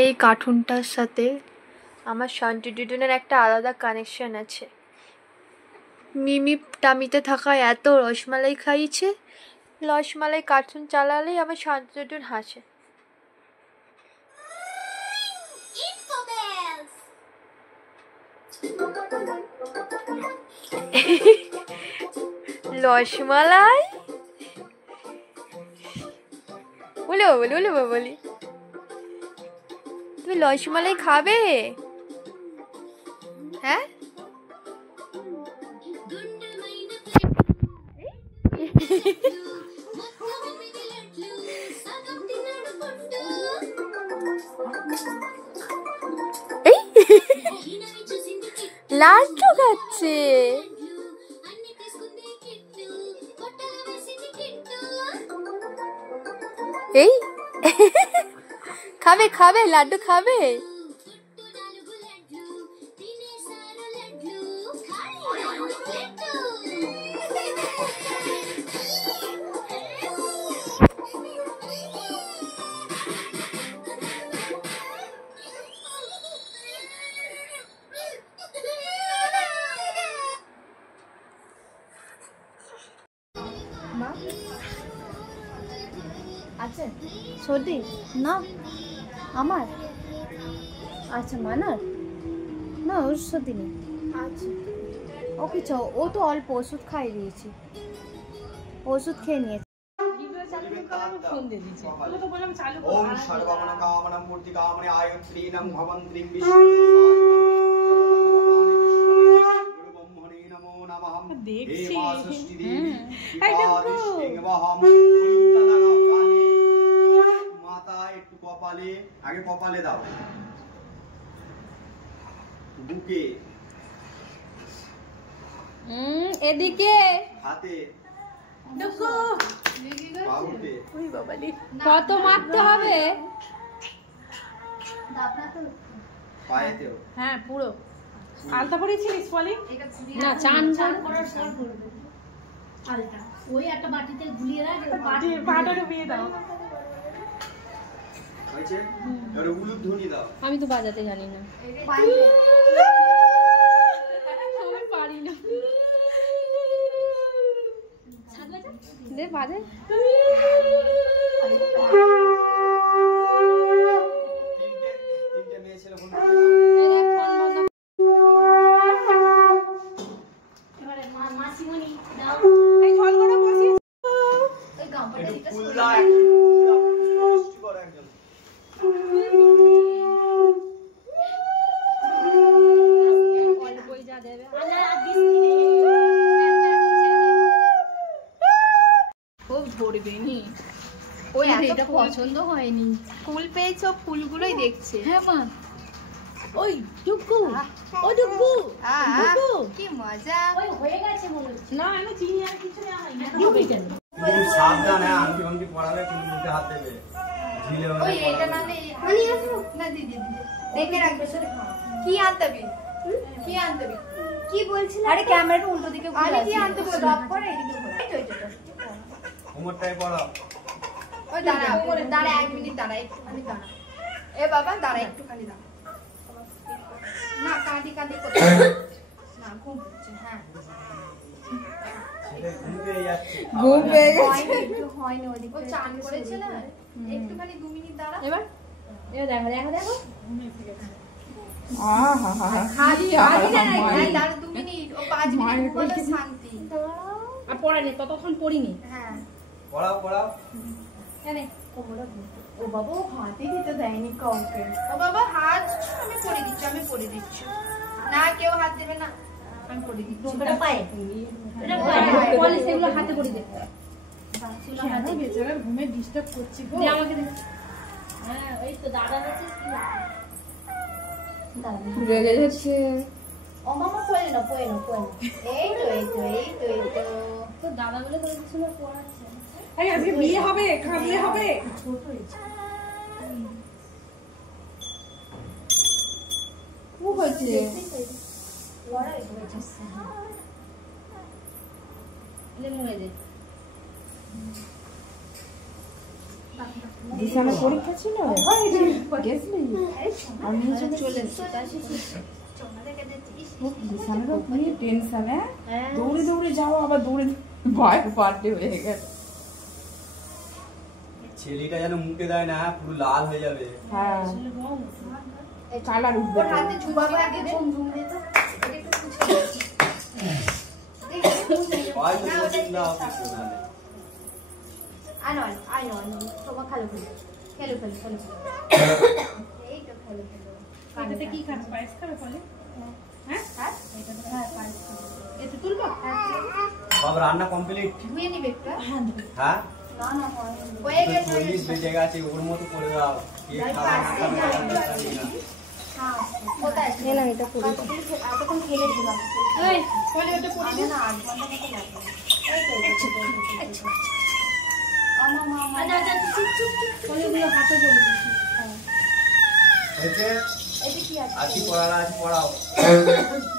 এই কার্টুনটার সাথে আমার শান্তি ডিডনের একটা আলাদা কানেকশন আছে। মিমি টামিতে থাকা এত রসমালাই খাইয়েছে, রসমালাই কার্টুন চালালেই আমার শান্তি ডিডন হাসে। রসমালাই বলে বলি বলে বলি, তুমি রসমালাই খাবে? হ্যাঁ, লাড্ডু খাচ্ছে। এই খাবে খাবে লাড্ডু খাবে? আচ্ছা সর্দি না আমার, আচ্ছা মানার না, ওর সর্দি নেই। আচ্ছা ওকে চ, ও তো অল্প ওষুধ খাইয়ে দিয়েছি, ওষুধ খেয়ে নিয়েছে। ওম সর্বমনা কামনা মূর্তি কামনে আয়ত্রীণং ভবন্ত্রীং দেখছি মাথা একটু কপালে, আগে কপালে দাও, বুকে, এদিকে হাতে, কত মারতে হবে? পায়েতেও। হ্যাঁ পুরো। আলতা পরিয়েছিস ফলি? না, চান করার পর করবে আলতা। ওই একটা বাটিতে গুলিয়ে রাখ, পাটা ডুবিয়ে দাও। হয়েছে? এবারে উলুধ্বনি দাও। আমি তো বাজাতে জানি না, আমি পারি না। দে বাজে। তিনটে মেয়ে ছেলে ফোন এবারে মাসিমণি দাও। এই ঝল করে বসিস। ওই গামপাটা দিতে ফুল দাও, মিষ্টি করো একজন। অল্পই যা দেবে। আনা দিস্তি খুব ধরবে নি। ওই এটা পছন্দ হয়নি। ফুল পেয়েছো, ফুলগুলোই দেখছে। হ্যাঁ মা, ওই টুকু, ও টুকু, টুকু কি মজা। ওই হয়ে গেছে মনে হচ্ছে। না, আমি চিনি আর কিছু না, দিবি কেন? খুব সাবধানে আংটি ভাঙটি পড়াবে, কিন্তু মুখে হাত দেবে। ঝিলে ওই এটা না নে, মানে আসো না দিদি, দেখে রাখবে সরে। কি আনতবি? কি আনতবি? কি বলছিস? আরে ক্যামেরাটা উল্টো দিকে ঘুরে। আরে কি আনতে বল, ডপ করে এদিকে ঘোরা। এই তো এটা। কোমরটাই পড়াও। ওই দাঁড়া, দাঁড়া 1 মিনিট দাঁড়া, একটুখানি দাঁড়া। এ বাবা দাঁড়া, একটুখানি দাঁড়া। না কাঁদি কাঁদি করতে না, ঘুম হচ্ছে। হ্যাঁ ঘুম পেয়ে যাচ্ছে। ঘুম পেয়ে গেছে। একটু হয়নি ওদিকে। ও চান করেছে না, একটুখানি 2 মিনিট দাঁড়া। এবার দেখো দেখো দেখো। খালি খালি দাঁড়া 2 মিনিট, ও 5 মিনিট বলে শান্তি। আর পড়ানি, ততক্ষণ পড়িনি। হ্যাঁ পড়াও পড়াও। এনে ও বাবা, ও হাতই দিতে দেয়নি কাউকে। ও বাবা হাত, আমি পড়ে দিচ্ছি। না কেউ হাত দেবে না, আমি পড়ে দিচ্ছি। এটা পায়ে। এটা পায়ে। পলিশ এগুলো হাতে পড়ি দে। বেচারা ঘুমে ডিস্টার্ব করছি গো। দে আমাকে দে। হ্যাঁ ওই তো দাদা হচ্ছে কি দাদা রেগে যাচ্ছে। ও মামা পড়ে না এই তো তো দাদা বলে কোনো কিছু না পড়াচ্ছে। এই আজকে বিয়ে হবে, খাবলে হবে। ছোট হয়েছে। ও হচ্ছে পড়াই হয়েছে। এলে মুড়ে দে। বিছানা পরীক্ষা ছিল গেছিলি আমি চলে বিছানাটা পুরো টেনশন দৌড়ে দৌড়ে যাও আবার দৌড়ে ভয় পাল্টে হয়ে গেছে ছেলেটা যেন মুখে দেয় না পুরো লাল হয়ে যাবে। হ্যাঁ কালার উঠবে হাতে ঝুমাবে আগে ঝুম ঝুম দে তো হয়তো বলছেন না কিছু না আনো তোমার খালো খেলো এই তো খেলো এটাতে কি খাবে? পায়েস খাবে বলে? হ্যাঁ পায়েস খাবে। এতে তুলবো? বাবা রান্না কমপ্লিট? ধুয়ে নিবে একটা হ্যাঁ না হয়ে গেছে 40 বেজে গেছে ওর মতো করে দাও কে খাবে না খাবে না। হ্যাঁ কোথায় না এটা পুরো এতক্ষণ খেলে দিলাম এই বলে ওটা পড়ে না 8 ঘন্টা মতো লাগবে এই তো আচ্ছা চুপ বলে দিও হাতে বলে হয়েছে এটা কি আছে আর কি পড়ার আছে পড়াও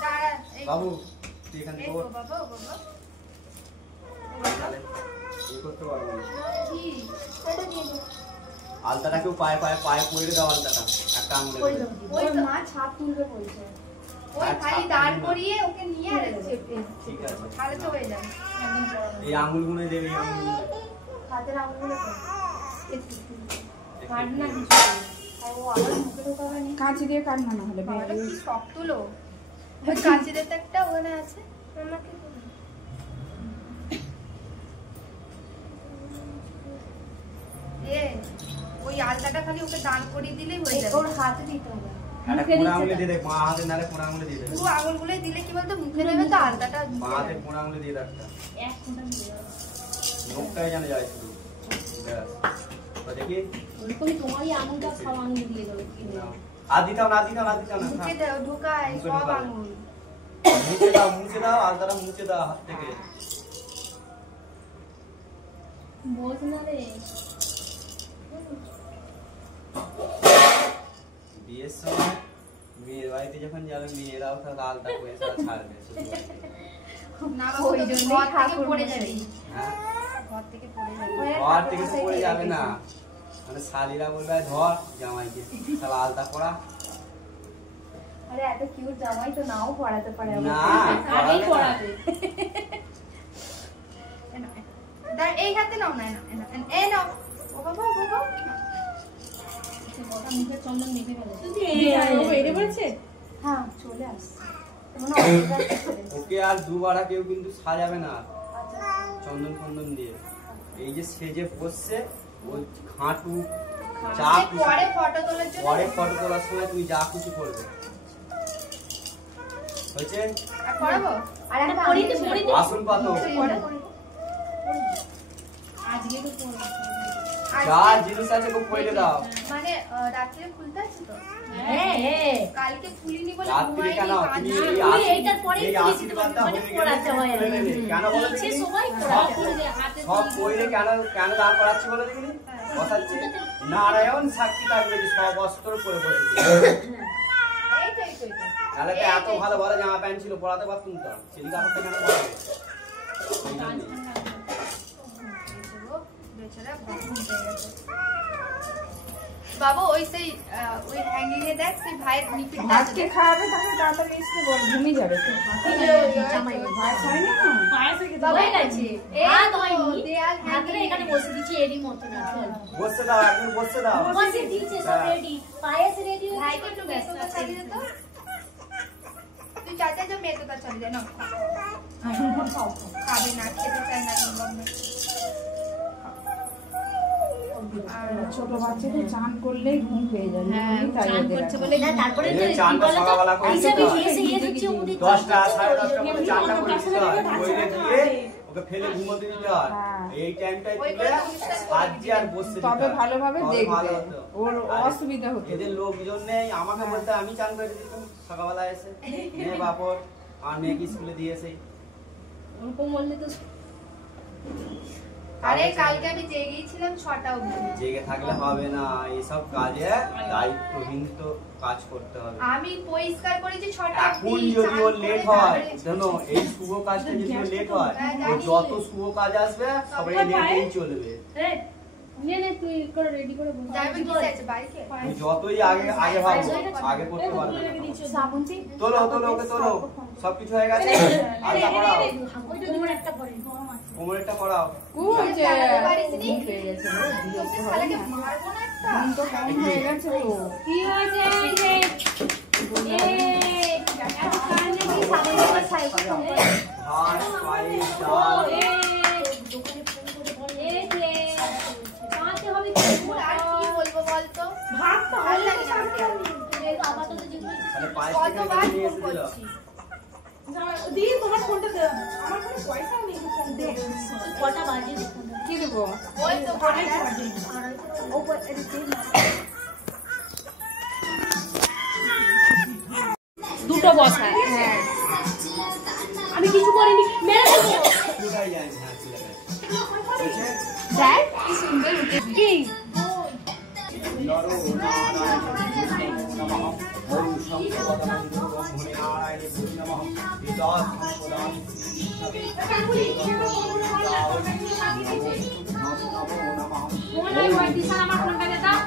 দাঁড়া এই বাবু তুই এখান থেকে ওঠ। বাবা এই করতে পারবো না। কি এটা দিয়ে দাও আলতাটা কেউ পায়ে পায়ে পায়ে পড়ে দাও আলতাটা একটা আঙুলে ওই মা ছাপ তুলবে বলছে ওই খালি দাঁড় করিয়ে ওকে নিয়ে আর চেপে ঠিক আছে তাহলে তো হয়ে যাবে এই আঙুলগুলো দেবে এই আঙুলগুলো হাতের আঙুলে কাট না একটু কিছু আর ও আবার মুখে ঢোকাবে না কাঁচি দিয়ে কাটনা না হলে বাবাটা কি শক্ত লো ওই কাঁচিদের তো একটা ওখানে আছে আমাকে এ ওই আলতাটা খালি ওকে দান করিয়ে দিলেই হয়ে যাবে ওর হাতে দিতে হবে একটা কোনা আঙুলে দিয়ে দে মা হাতে নালে কোনা আঙুলে দিয়ে দে পুরো আঙুলগুলোই দিলে কি বলতো মুখে নেবে তো আলতাটা মা হাতে কোনা আঙুলে দিয়ে দাও একটা এক ফোঁটা দিয়ে দাও। লোকটাই জানে যায় শুধু ব্যাস তো দেখি ওরকমই তোমারই আঙুলটা সব আঙুল দিয়ে দেবো কি নাও। আর দিতাম না মুখে দাও ঢোকায় মুখে সব ঢোকাবে। আঙুল মুছে দাও আলতাটা মুছে দাও হাত থেকে বোঝ না রে বিয়ের সময় মেয়ের বাড়িতে যখন যাবে মেয়েরাও তাহলে আলতা করে ছাড়বে না বাবা ওই তো জন্যই ঘর থেকে ঠাকুর পড়ে মশাই। যাবে হ্যাঁ ঘর থেকে পড়ে যাবে ঘর থেকে তো পড়ে যাবে না মানে শালিরা বলবে ধর জামাইকে তাহলে আলতা পড়া আরে এত কিউট জামাই তো নাও পড়াতে পারে না আগেই পড়াবে না। পড়াবে এই হাতে নাও না এই নাও ও বাবা মুখে চন্দন মেখে গেলে এটা বলছে হ্যাঁ চলে আসছে মনে হয় ওকে আর দুবারা কেউ কিন্তু সাজাবে না চন্দন ফন্দন দিয়ে এই যে সেজে বসছে ওই খাটু যা খুশি পরে ফটো তোলার জন্য পরে ফটো তোলার সময় তুমি যা খুশি করবে হয়েছে আর পড়াবো আর একটা পড়িতে আসল পাতো আজকে তো পড়বো। যা জিনিস আছে খুব পড়ে দাও মানে রাত্রে খুলতে আছে তো হ্যাঁ কালকে খুলিনি বলে রাত্রি কেন ঘুমাইনি তুমি আজ এই এইটার পরেই এই খুলেছি, আশীর্বাদটা মানে হয়ে পড়াতে হয় আর গেলে কি। কেন বলো ইচ্ছে দেখিনি? সময় সব পড়াতে হয়, হাতে সব তুলে পড়লে কেন দাঁড় করাচ্ছি বলে দেখিনি বসাচ্ছি নারায়ণ সাক্ষী থাকবে যে সব অস্ত্র পরে বসেছে এই তো নাহলে তো এত ভালো ভালো জামা প্যান্ট ছিল পড়াতে পারতুম তো ছেলে কাপড়টা কেন পরাবে এই জন্যই। বেচারা ঘুম পেয়ে গেছে বাবা ওই সেই ওই হ্যাঙ্গিং এ দেখ সেই ভাইয়ের নিপিটা ভাতকে খাওয়াবে তাহলে তাড়াতাড়ি এসে বল ঘুমিয়ে যাবে তো ভাত হয় না পায়েস রেখে বাবা, হয়ে গেছে এই ভাত তো, হয়নি দেয়াল ভাতটা hanging এখানে এ। বসে দিচ্ছি এরই মতো না চল বসতে দাও একদম বসতে দাও বসে দিচ্ছে সব রেডি পায়েস রেডি ভাইকে একটু মেয়েটা চালিয়ে দে তো তুই চাচা যে মেয়েটা চালিয়ে দে না খাবে না খেতে চায় না তুমি ছোট বাচ্চাদের চান করলেই ঘুম পেয়ে যাবে হ্যাঁ তাই চান ওদের করছে এখন। বলে না তারপরে এই তো যে কি চানটা বলে তো সকালবেলা করে হিসাবে দিতে হয়। এসে দিচ্ছে ওদের 10টা 10:30 করে চানটা করে দিতে হয় বইলে দিয়ে ওকে ফেলে ঘুমোতে দিতে হয় হ্যাঁ। এই টাইমটাই ওই দিলে করে অনুষ্ঠান করে সাজিয়ে আর বসতে দিতে তবে হয়। ভালোভাবে তবে দেখবে ভালো হতো। ওর আর অসুবিধা হতো এদের লোকজন নেই আমাকে বলতে আমি চান করে দিতাম সকালবেলা এসে মেয়ে বাপর আর মেয়েকে স্কুলে দিয়েছে ওরকম বললে তো আরে কালকে আমি জেগেই ছিলাম 6টা অবধি জেগে থাকলে হবে না এইসব কাজে দায়িত্বহীন তো কাজ করতে হবে আমি পরিষ্কার করেছি 6টা এখন অবধি যদি ওর লেট হয় জানো এই হ্যাঁ, শুভ কাজটা যদি লেট হয় ও যত শুভ কাজ আসবে সবাই লেটেই চলবে নে তুই করে রেডি করে বল। তুমি যতই আগে আগে ভাবো আগে করতে পারবে না। শ্রাবন্তী তোলো ওকে তোলো, সবকিছু হয়ে গেছে। আলতা পড়াও, ওইটা তোমার একটা পরে কোমরেরটা পড়াও। ঘুম পেয়ে গেছে রে, বিরক্ত হয় না? ঘুম তো কম হয়ে গেছে তো। কি হয়েছে এই যে এত কারণে কি সামনে আমার সাইকেল ভাত পায়ে ডাল এই যে কাঁচে হবে কি আর কি বলবো বলতো ভাত তো ভালো লাগে না এই বাবা তো জিজ্ঞেস তাহলে পায়ে থেকে নিয়ে এসেছিল। দি তোমার ফোনটা দে, আমার কাছে পয়সা নেই ফোন দে। কটা বাজে কি দেবো? ওই তো কটা বাজে ওপর এদিকে দুটো বসা হ্যাঁ আমি কিছু করিনি মেরে দেবো পুরোটাই জানি। হ্যাঁ ঠিক আছে। বলছে দেখ কি সুন্দর উঠে কি নরো নারায়ণ নমঃ ওম শঙ্করপদমং ভূমি নারায়ণ ভূমি নমঃ বিদাত সম্পদান মোলাই ওই দিশা আমার ফোনটা দে দাও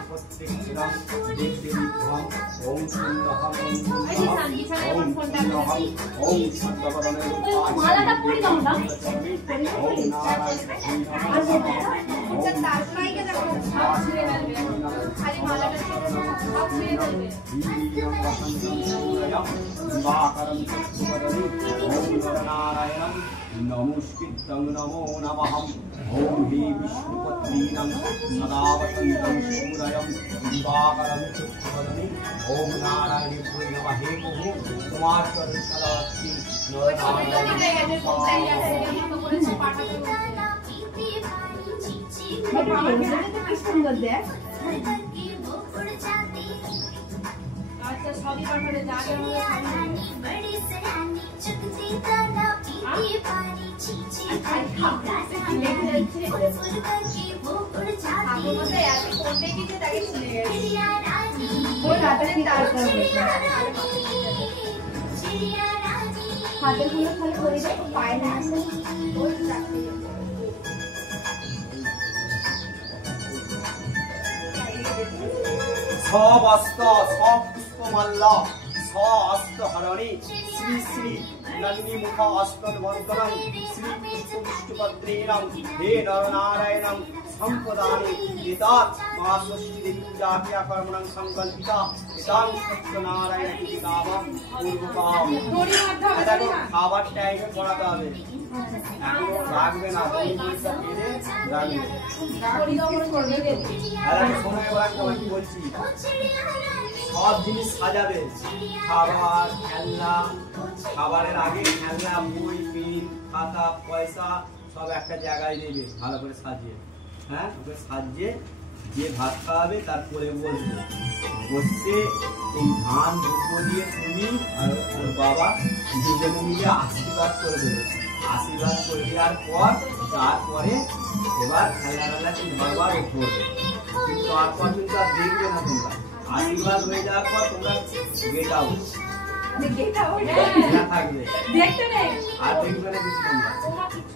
মালাটা পরি দাও না খালি মালাটা সব ছেড়ে দেবে নমস্কৃত্যং নমো নমঃ ওম হি বিষ্ণুপত্নীনাং সদা বসন্तं সূরয়ং দিবাকরং চক্ষুবদনি ওম নারায়ণে ভূয় নমঃ। হে প্রভু তোমার চরণ সদা শ্রী কি সুন্দর দেখ আচ্ছা সবই পাঠাবে যা যা হাতের গুলো খালি করে দেয় পায়ে না আসে সবস্ত সপুষ্পমাল্য স্বস্ত হরণি শ্রী শ্রী নন্দি মুখ অস্তদ বর্ধনম শ্রী পুষ্পপুষ্পপত্রেণম হে নরনারায়ণম সম্পদানি এতাৎ মহাষষ্ঠী দেবী পূজা ক্রিয়া কর্মণং সংকল্পিতা এতাং সত্যনারায়ণ কীর্তিকামম পূর্বকাম। দেখো খাবার টাইমে পড়াতে হবে, এখন রাখবে না, তুমি পয়সা পেলে রাখবে। আর আমি শোনো এবার আমি কি বলছি, সব জিনিস সাজাবে, খাবার খেলনা, খাবারের আগে খেলনা বই পেন খাতা পয়সা সব একটা জায়গায় দেবে ভালো করে সাজিয়ে। হ্যাঁ ওকে সাজিয়ে যে ভাত খাওয়াবে তারপরে বসবে, বসে এই ধান দুঃখ দিয়ে তুমি আর ওর বাবা দুজনে মিলে আশীর্বাদ করে দেবে। আশীর্বাদ করে দেওয়ার পর তারপরে এবার খেলাধুলা তুমি বারবার করবে, কিন্তু তারপর কিন্তু আর দেখবে না তোমরা। আশীর্বাদ হয়ে যাওয়ার পর তোমরা গেট আউট থাকবে, আর দেখবে না কিছু তোমরা,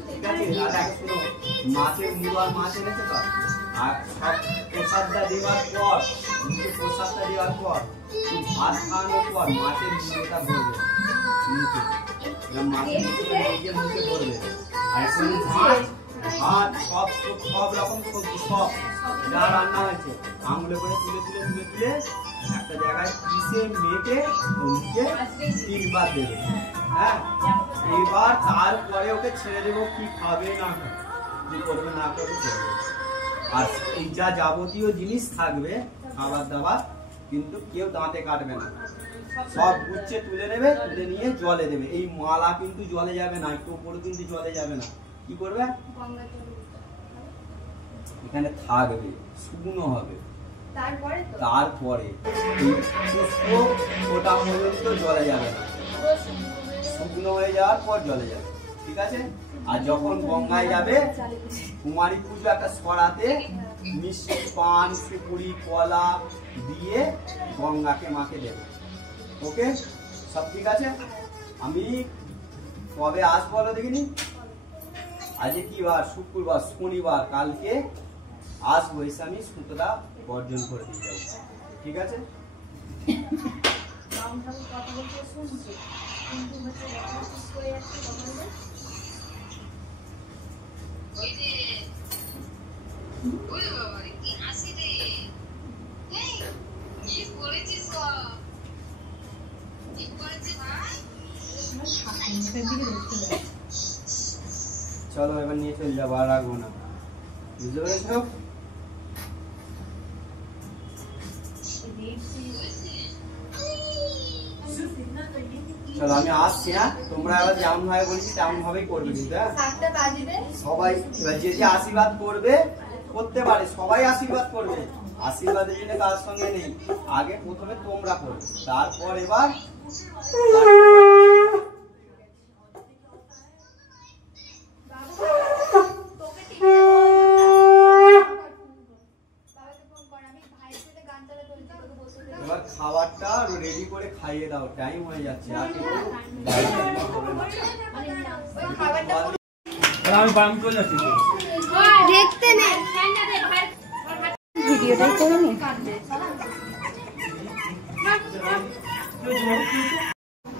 ঠিক আছে? আর দেখো শোনো, মাছের মুড়ো আর মাছ এনেছে তো, আর সব প্রসাদটা দেওয়ার পর প্রসাদটা দেওয়ার পর ভাত খাওয়ানোর পর মাছের মুড়োটা ভরবে নিচে, মাছের মুখে ভরবে। আর এখন ভাত ভাত সব সব রকম সবজি সব যা রান্না হয়েছে আঙুলে করে তুলে তুলে তুলে তুলে একটা জায়গায় পিষে মেখে নিচে 3 বার দেবে। হ্যাঁ এবার তারপরে ওকে ছেড়ে দেবো, কি খাবে না কি করবে না করবে করবে। আর এই যা যাবতীয় জিনিস থাকবে খাবার দাবার কিন্তু কেউ দাঁতে কাটবে না, সব গুচ্ছে তুলে নেবে, তুলে নিয়ে জলে দেবে। এই মালা কিন্তু জলে যাবে না, একটু উপরে কিন্তু জলে যাবে না। কি করবে, এখানে থাকবে, শুকনো হবে, তারপরে পুষ্প ওটা পর্যন্ত জলে যাবে না, শুকনো হয়ে যাওয়ার পর জলে যাবে, ঠিক আছে? আর যখন গঙ্গায় যাবে কুমারী পুজো একটা সরাতে মিষ্টি পান সুপুরি কলা দিয়ে গঙ্গাকে মাকে দেবে। ওকে সব ঠিক আছে? আমি কবে আসবো বলো দেখিনি? আজকে কি বার? শুক্রবার, শনিবার, কালকে আসবো, এসে আমি সুতোটা বর্জন করে দিয়ে যাবো, ঠিক আছে? চলো এবার নিয়ে চলে যাবো, আর রাখবো না, বুঝতে পেরেছো? চলো আমি আসছি, হ্যাঁ? তোমরা এবার যেমন ভাবে বলেছি তেমন ভাবেই করবে, কিন্তু হ্যাঁ সবাই এবার যে যে আশীর্বাদ করবে করতে পারে, সবাই আশীর্বাদ করবে, আশীর্বাদের জন্য কার সঙ্গে নেই, আগে প্রথমে তোমরা করবে, তারপর এবার এবার খাবারটা রেডি করে খাইয়ে দাও, টাইম হয়ে যাচ্ছে। আর আমি বাম করে যাচ্ছি, দেখতে নেই ভিডিওটাই করে নি।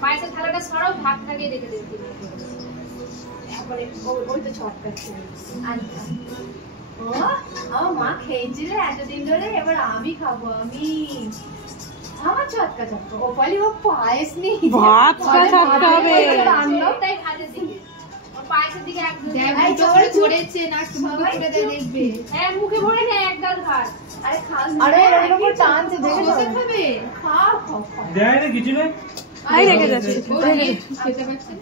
পায়েসের থালাটা সরাও, ভাতটাকে রেখে দিতে একবারে ওই তো ছটকাচ্ছে। আমার মা খেয়েছিল এতদিন ধরে, এবার আমি খাবো। আমি আমার চটকা চটকা ও পালি, ও পায়েস নেই, ভাত খাওয়াতে হবে। তাই খাতে দিবি ওর পায়েসের দিকে একদম ধরেছে না সবাই দেখবে। হ্যাঁ মুখে ভরে নে এক গাল ভাত। আরে খাস, আরে এরকম টানতে দেখে খাবে, খাও খাও খাও। দেয় না কিছু না, আই রেখে যাচ্ছে, খেতে পারছে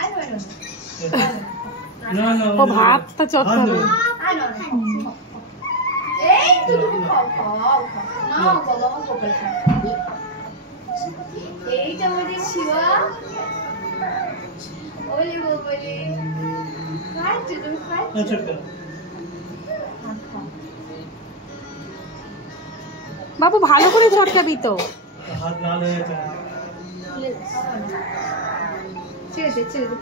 আই বলো না না ও ভাতটা চটকাবে। আই না এই তো তুমি খাও খাও খাও না বাবা, আমার কোপাল খাও। এইটা আমাদের শিবা, ওলে বলে খাচ্ছে, তুমি খাচ্ছো? চটকা বাবু ভালো করে চটকাবি তো। হাত লাল হয়ে গেছে, ছেড়ে দে ছেড়ে দে।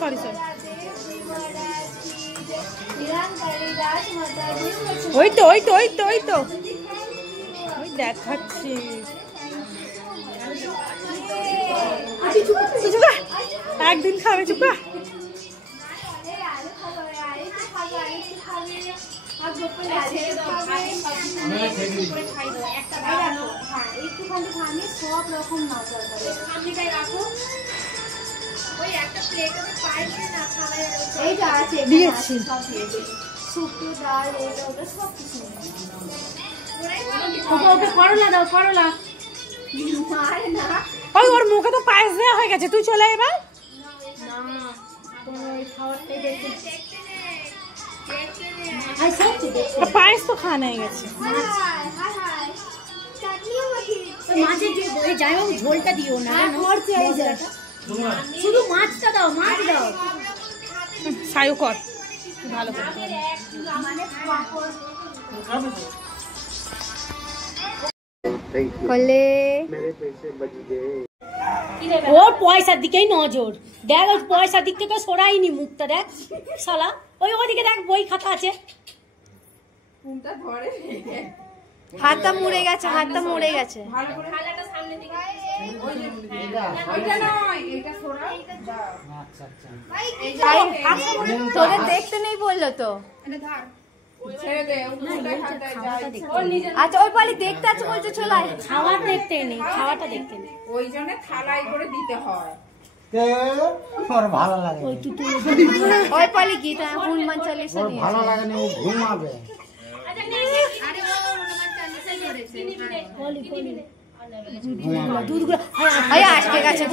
সরি সরি, ওই তো ওই তো ওই তো ওই তো ওই দেখাচ্ছি। একদিন খাবে, চুপা। সব রকম মজা এইটা আছে, দিয়েছি। শুক্তো ডাল এইটা ওটা সব কিছু ওকে করলা দাও, করলা। মারে না। ওই ওর মুখে তো পায়েস দেওয়া হয়ে গেছে, তুই চলে এবার। পায়েস তো খাওয়া হয়ে গেছে। মাছের যাই হোক ঝোলটা দিও না, শুধু মাছটা দাও, মাছ দাও। সায়ু কর ভালো করে। বলে ওর পয়সার দিকেই নজর, দেখ ওর পয়সার দিক থেকে সরাইনি মুখটা, দেখ শালা ওই ওদিকে দেখ বই খাতা আছে। হাতটা মুড়ে গেছে, হাতটা মুড়ে গেছে। তোদের দেখতে নেই বললো তো। আচ্ছা ওই পালি দেখতে আছে বলছে, চলাই খাওয়া দেখতে নেই, খাওয়াটা দেখতে নেই। ওই জন্য থালায় করে দিতে হয়। ভালো লাগে, ওই পালি কি তা হনুমান চালিসা নিয়ে ভালো লাগে না, ও ঘুমাবে। দুধ আজকে গেছে।